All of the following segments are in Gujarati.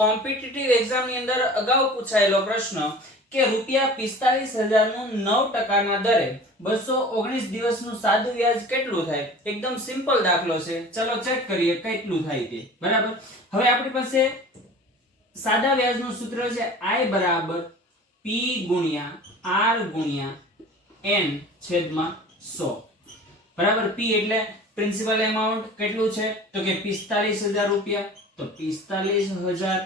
કોમ્પિટિટિવ એક્ઝામ ની અંદર અગાઉ પૂછાયેલો પ્રશ્ન કે ₹45,000 નું 9% ના દરે 219 દિવસનું સાદું વ્યાજ કેટલું થાય? એકદમ સિમ્પલ દાખલો છે. ચલો ચેક કરીએ કેટલું થાય તે. બરાબર. હવે આપણી પાસે સાદા વ્યાજનું સૂત્ર છે I બરાબર P ગુણ્યા R ગુણ્યા N છેદમાં 100. બરાબર. P એટલે પ્રિન્સિપલ એમાઉન્ટ કેટલું છે? તો કે ₹45,000. તો 45,000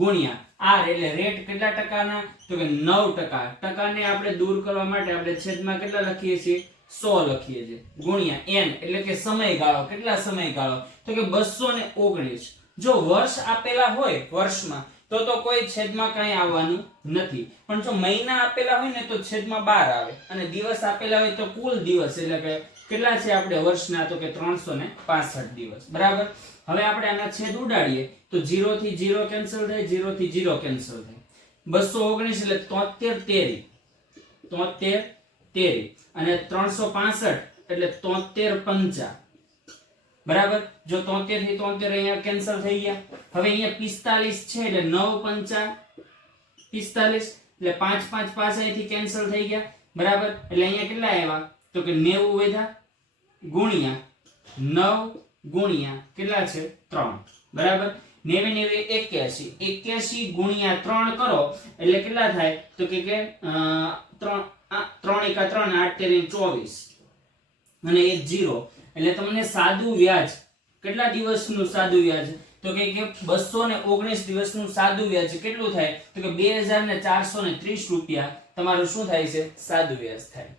ગુણ્યા R એટલે રેટ કેટલા ટકાના? તો કે 9%. ટકાને આપણે દૂર કરવા માટે આપણે છેદમાં કેટલા લખીએ છીએ? 100 લખીએ છીએ. ગુણ્યા N એટલે કે સમયગાળો. કેટલા સમયગાળો? તો કે 219. જો વર્ષ આપેલા હોય વર્ષમાં તો કોઈ છેદમાં કંઈ આવવાનું નથી, પણ જો મહિના આપેલા હોય ને તો છેદમાં 12 આવે, અને દિવસ આપેલા હોય તો કુલ દિવસ એટલે કે કેટલા છે આપણે વર્ષના? તો કે 365 દિવસ. બરાબર. હવે આપણે આના છેદ ઉડાડીએ તો 0 થી 0 કેન્સલ થાય, 0 થી 0 કેન્સલ થાય. 219 એટલે 73 તેરી અને 365 એટલે 73 5. બરાબર. જો 73 થી 73 અહીંયા કેન્સલ થઈ ગયા. હવે અહીંયા 45 છે એટલે 9 5 45 એટલે 5 5 5 અહીંથી કેન્સલ થઈ ગયા. બરાબર. એટલે અહીંયા કેટલા આવ્યા? તો કે 90 વધ્યા ગુણ્યા 9 ગુણ્યા કેટલા છે? 3. બરાબર. 90 81. 81 ગુણ્યા 3 કરો એટલે કેટલા થાય? તો કે 3 એકા 3 8 તેરી 24 અને 1 0 એટલે તમને સાદું વ્યાજ કેટલા દિવસનું સાદું વ્યાજ? તો કે 219 દિવસનું સાદું વ્યાજ કેટલું થાય? તો કે ₹2,430 તમારું શું થાય છે? સાદું વ્યાજ થાય.